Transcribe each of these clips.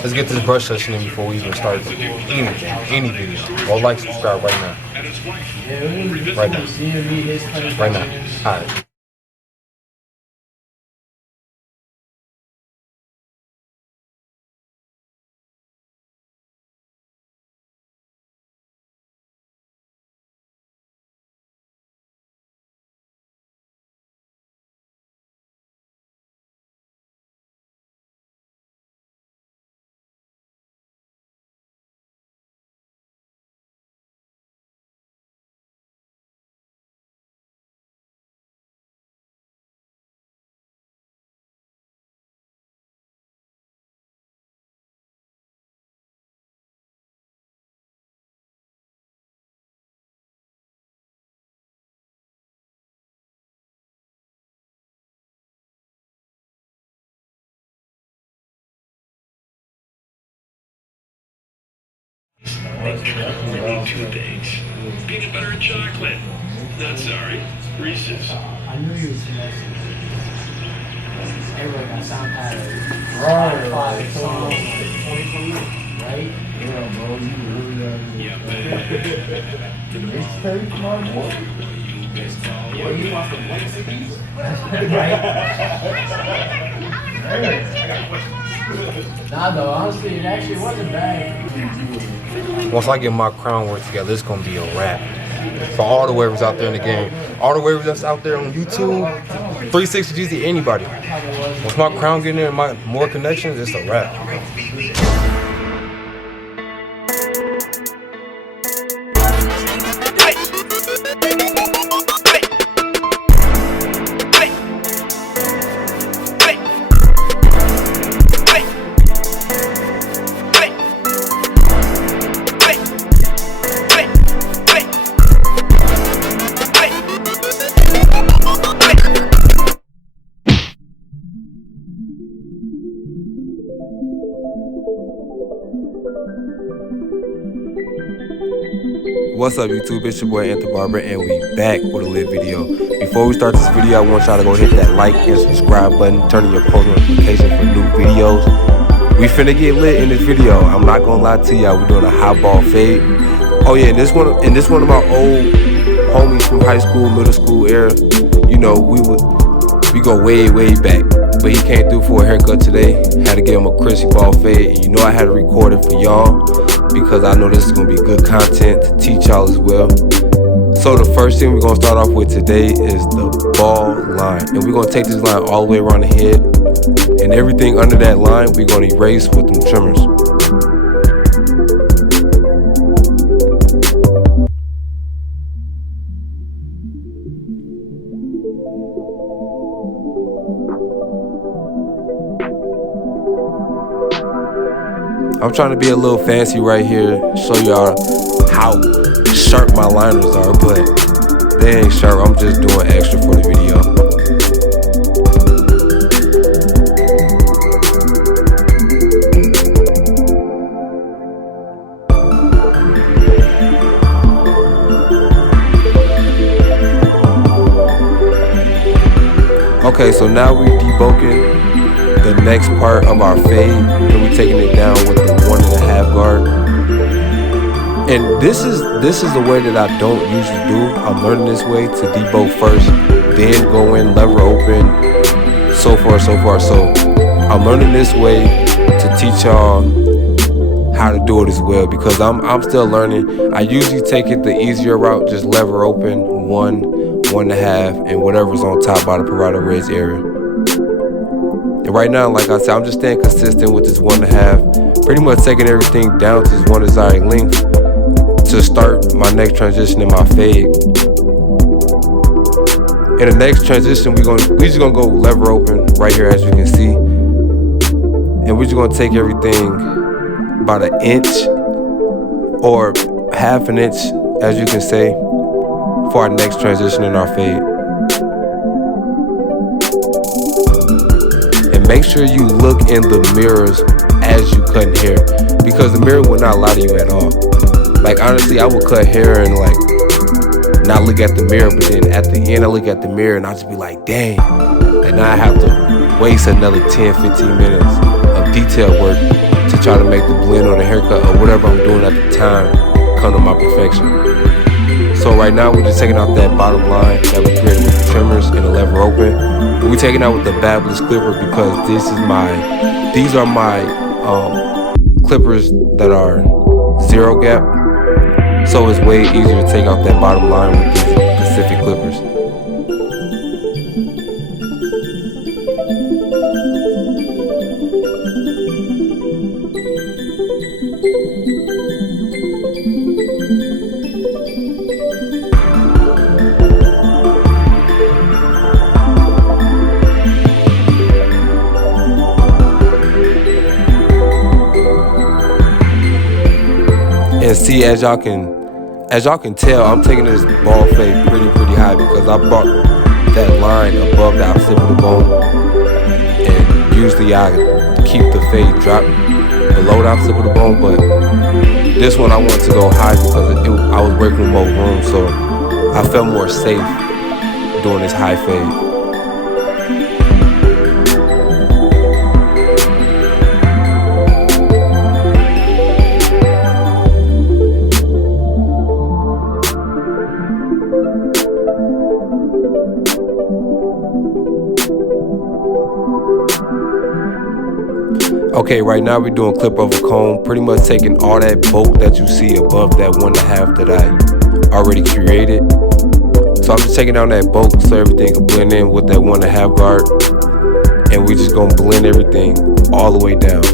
Let's get this brush session in before we even start anything, any video. Go like, subscribe right now. Right now. Right now. All right. Need 2 things. Peanut butter and chocolate. Not sorry. Reese's. I knew you was messing. Everybody got SoundCloud. Five songs. 2020, right? Yeah, bro, you really got Yeah, the mixtape, my boy. Well, you want some Mexicans? Nah, though, honestly, it actually wasn't bad. Once I get my crown work together, it's gonna be a wrap. For all the waivers out there in the game, all the waivers that's out there on YouTube, 360 GZ, anybody. Once my crown get in there and my more connections, it's a wrap. What's up YouTube, it's your boy Anthony Barber and we back with a lit video. Before we start this video, I want y'all to go hit that like and subscribe button, turn on your post notifications for new videos. We finna get lit in this video. I'm not gonna lie to y'all, we're doing a high ball fade. Oh yeah, and this one of my old homies from high school, middle school era. You know, we go way back. But he came through for a haircut today. Had to give him a crispy ball fade. And you know I had to record it for y'all, because I know this is gonna be good content to teach y'all as well. So the first thing we're gonna start off with today is the ball line. And we're gonna take this line all the way around the head. And everything under that line, we're gonna erase with them trimmers. I'm trying to be a little fancy right here, show y'all how sharp my liners are, but they ain't sharp. I'm just doing extra for the video. Okay, so now we debunking the next part of our fade, and we taking it down with the 1.5 guard. And this is the way that I don't usually do. I'm learning this way to debunk first, then go in, lever open, so far. So I'm learning this way to teach y'all how to do it as well, because I'm still learning. I usually take it the easier route, just lever open 1.5, and whatever's on top by the parietal raised area. And right now, like I said, I'm just staying consistent with this 1.5, pretty much taking everything down to this one desired length to start my next transition in my fade. In the next transition, we just gonna go lever open right here, as you can see, and we're just gonna take everything about 1 inch or 1/2 inch, as you can say, for our next transition in our fade. Make sure you look in the mirrors as you cut hair, because the mirror will not lie to you at all. Like honestly, I would cut hair and like not look at the mirror, but then at the end I look at the mirror and I just be like, dang. And now I have to waste another 10-15 minutes of detail work to try to make the blend or the haircut or whatever I'm doing at the time come to my perfection. So right now we're just taking out that bottom line that we created with the trimmers and the lever open. We're taking out with the Babyliss clipper because these are my clippers that are 0 gap. So it's way easier to take out that bottom line with these Pacific clippers. And see, as y'all can tell, I'm taking this bald fade pretty high because I brought that line above the occipital bone, and usually I keep the fade drop below the occipital bone, but this one I wanted to go high because I was working with more room, so I felt more safe doing this high fade. Okay, right now we're doing clip over comb, pretty much taking all that bulk that you see above that 1.5 that I already created. So I'm just taking down that bulk so everything can blend in with that 1.5 guard, and we just gonna blend everything all the way down.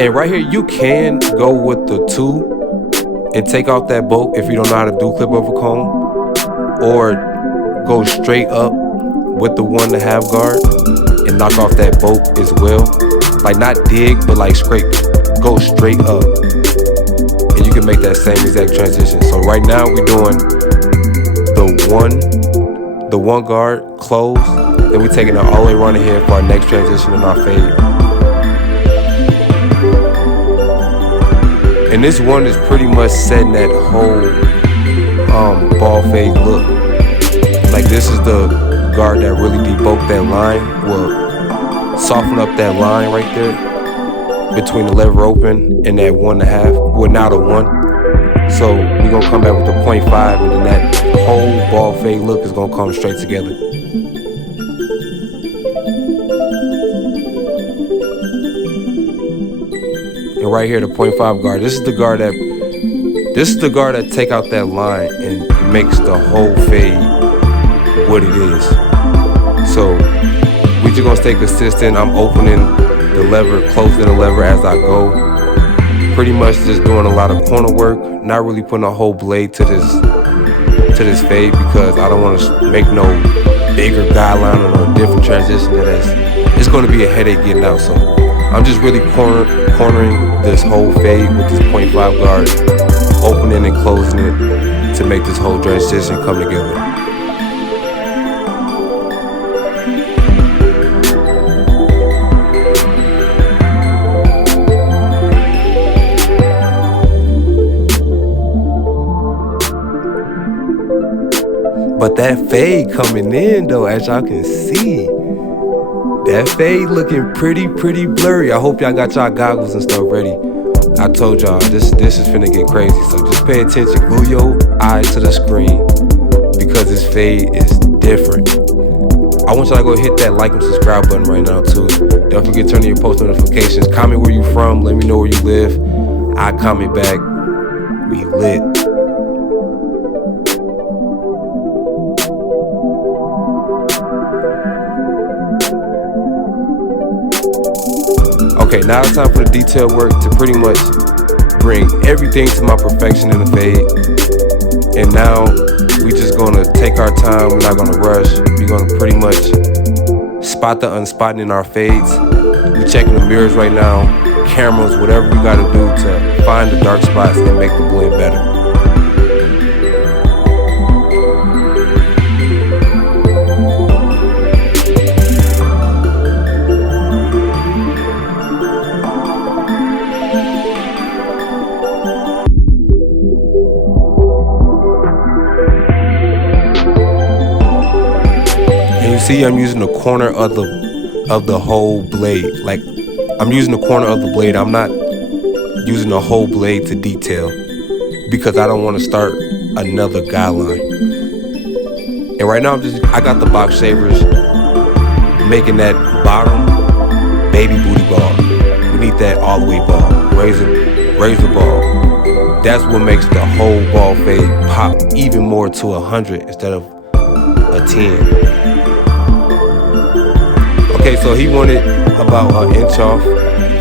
And right here, you can go with the 2 and take off that bulk if you don't know how to do clip over comb, or go straight up with the 1.5 guard and knock off that bulk as well. Like not dig, but like scrape. Go straight up. And you can make that same exact transition. So right now we're doing the one guard close, then we're taking it all the way around the head for our next transition in our fade. And this one is pretty much setting that whole ball fade look. Like this is the guard that really debulk that line, will soften up that line right there between the lever open and that 1.5, well now the 1. So we're gonna come back with the 0.5, and then that whole ball fade look is gonna come straight together. And right here, the 0.5 guard, this is the guard that take out that line and makes the whole fade what it is. So we just gonna stay consistent. I'm opening the lever, closing the lever as I go. Pretty much just doing a lot of corner work, not really putting a whole blade to this fade because I don't want to make no bigger guideline or no different transition it's gonna be a headache getting out. So I'm just really cornering this whole fade with this 0.5 guard, opening and closing it to make this whole transition come together. But that fade coming in though, as y'all can see, that fade looking pretty blurry. I hope y'all got y'all goggles and stuff ready. I told y'all, this is finna get crazy. So just pay attention, glue your eye to the screen because this fade is different. I want y'all to go hit that like and subscribe button right now too. Don't forget to turn on your post notifications. Comment where you from, let me know where you live. I comment back, we lit. Okay, now it's time for the detail work to pretty much bring everything to my perfection in the fade. And now we just gonna take our time, we're not gonna rush. We're gonna pretty much spot the unspotting in our fades. We're checking the mirrors right now, cameras, whatever we gotta do to find the dark spots and make the blend better. See, I'm using the corner of of the whole blade. Like, I'm using the corner of the blade. I'm not using the whole blade to detail because I don't want to start another guideline. And right now I got the box shavers making that bottom baby booty ball. We need that all the way ball, razor ball. That's what makes the whole ball fade pop even more to 100 instead of a 10. Okay, so he wanted about an inch off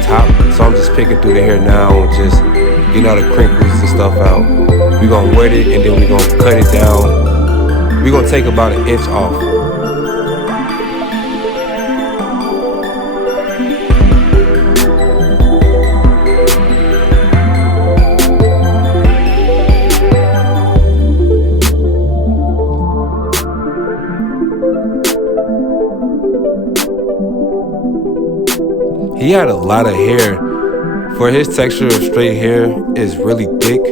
top, so I'm just picking through the hair now and just getting all the crinkles and stuff out. We're gonna wet it and then we're gonna cut it down. We're gonna take about an inch off. He had a lot of hair. For his texture of straight hair is really thick,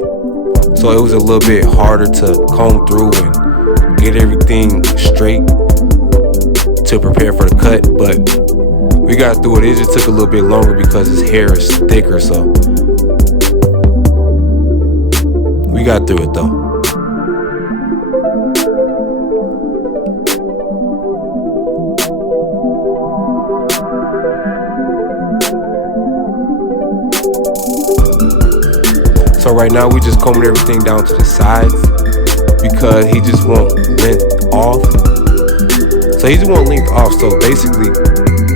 so it was a little bit harder to comb through and get everything straight to prepare for the cut, but we got through it. It just took a little bit longer because his hair is thicker, so we got through it though. So right now we just combing everything down to the sides because he just want length off. So he just want length off. So basically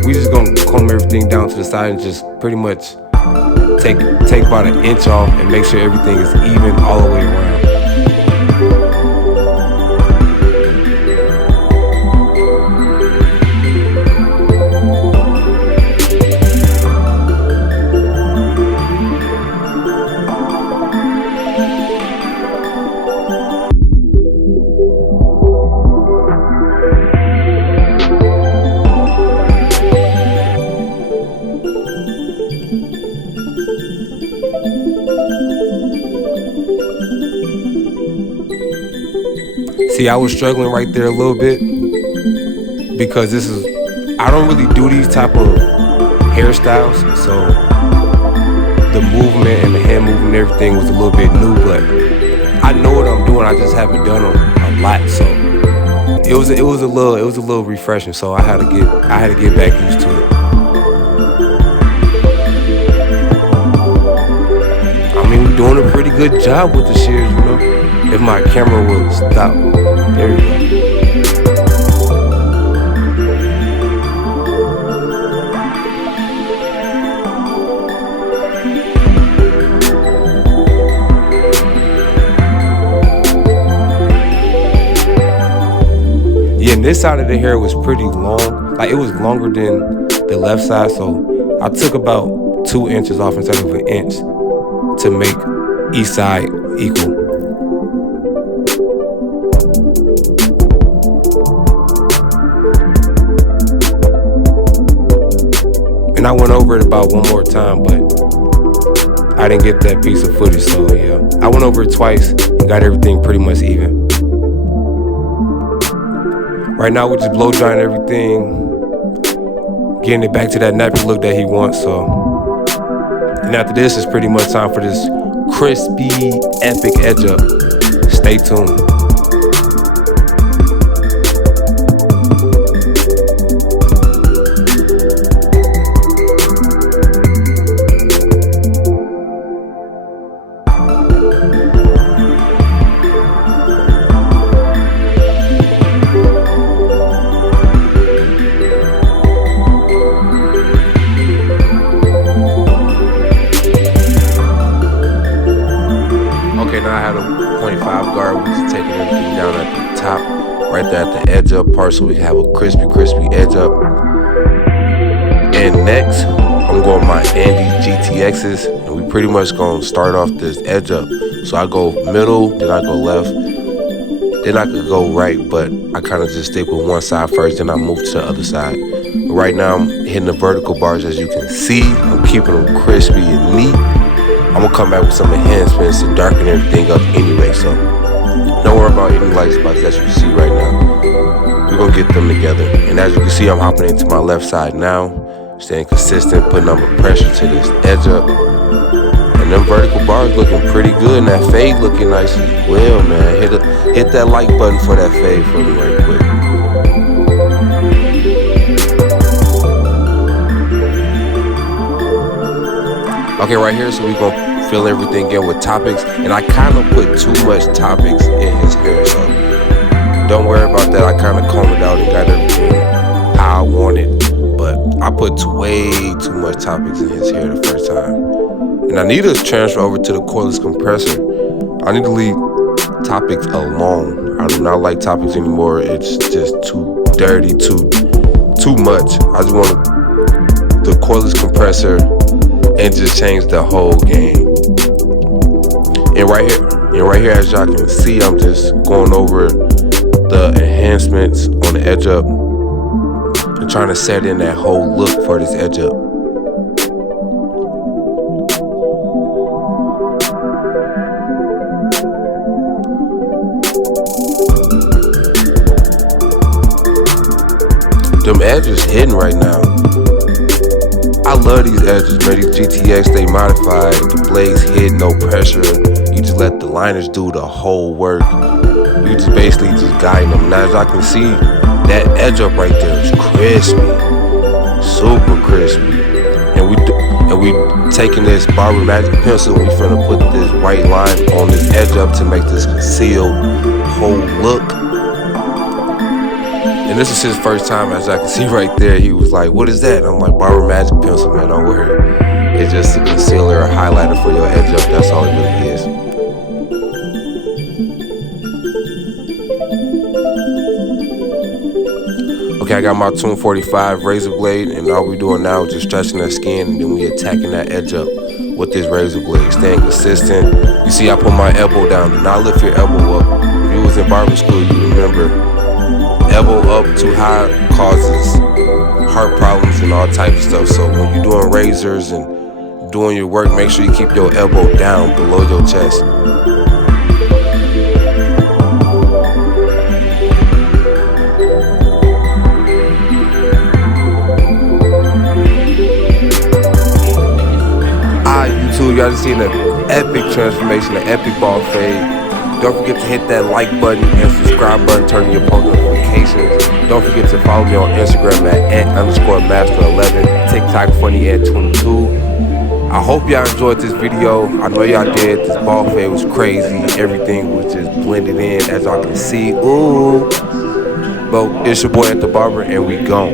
we just gonna comb everything down to the side and just pretty much take about an inch off and make sure everything is even all the way around. See, I was struggling right there a little bit because I don't really do these type of hairstyles, so the movement and the hand movement and everything was a little bit new, but I know what I'm doing. I just haven't done them a lot, so it was a little refreshing. So I had to get back used to it. I mean, we're doing a pretty good job with the shears, you know. If my camera will stop. There you go. Yeah, and this side of the hair was pretty long. Like, it was longer than the left side, so I took about 2 inches off instead of an inch to make each side equal. And I went over it about one more time, but I didn't get that piece of footage, so yeah. I went over it twice and got everything pretty much even. Right now we're just blow drying everything, getting it back to that nappy look that he wants, so. And after this, it's pretty much time for this crispy, epic edge up. Stay tuned. Now I had a 0.5 guard. We're just taking everything down at the top, right there at the edge up part, so we can have a crispy edge up. And next, I'm going with my Andy GTXs, and we pretty much gonna start off this edge up. So I go middle, then I go left, then I could go right, but I kind of just stick with one side first, then I move to the other side. But right now I'm hitting the vertical bars, as you can see. I'm keeping them crispy and neat. I'm gonna come back with some enhancements and darken everything up anyway, so don't worry about any light spots that you see right now. We're gonna get them together. And as you can see, I'm hopping into my left side now, staying consistent, putting up pressure to this edge up. And them vertical bars looking pretty good, and that fade looking nice as well, man. Hit that like button for that fade for me right quick. Okay, right here, so we gonna fill everything in with topics, and I kind of put too much topics in his hair, so don't worry about that. I kind of combed it out and got everything how I want it, but I put way too much topics in his hair the first time. And I need to transfer over to the cordless compressor. I need to leave topics alone. I do not like topics anymore. It's just too dirty, too much. I just want the cordless compressor and just change the whole game. And right here, as y'all can see, I'm just going over the enhancements on the edge up and trying to set in that whole look for this edge up. Them edges hidden right now. I love these edges, man. These GTX, they modified. The blades hid, no pressure. You just let the liners do the whole work. You just basically just guiding them. Now as y'all can see, that edge up right there is crispy, super crispy. And we taking this Barber Magic pencil, and we finna put this white line on this edge up to make this concealed whole look. And this is his first time, as I can see right there. He was like, "What is that?" And I'm like, "Barber Magic pencil, man, don't worry. It's just a concealer or highlighter for your edge up. That's all it really is." Okay, I got my Tune 45 razor blade, and all we doing now is just stretching that skin, and then we attacking that edge up with this razor blade, staying consistent. You see, I put my elbow down. Do not lift your elbow up. If you was in barber school, you remember elbow up too high causes heart problems and all types of stuff. So when you're doing razors and doing your work, make sure you keep your elbow down below your chest. YouTube, y'all just seen the epic transformation, the epic ball fade. Don't forget to hit that like button and subscribe button, turn on your post notifications. Don't forget to follow me on Instagram at @_master11, TikTok funny at 22. I hope y'all enjoyed this video. I know y'all did. This ball fade was crazy. Everything was just blended in, as y'all can see. Ooh. But it's your boy at the barber, and we gone.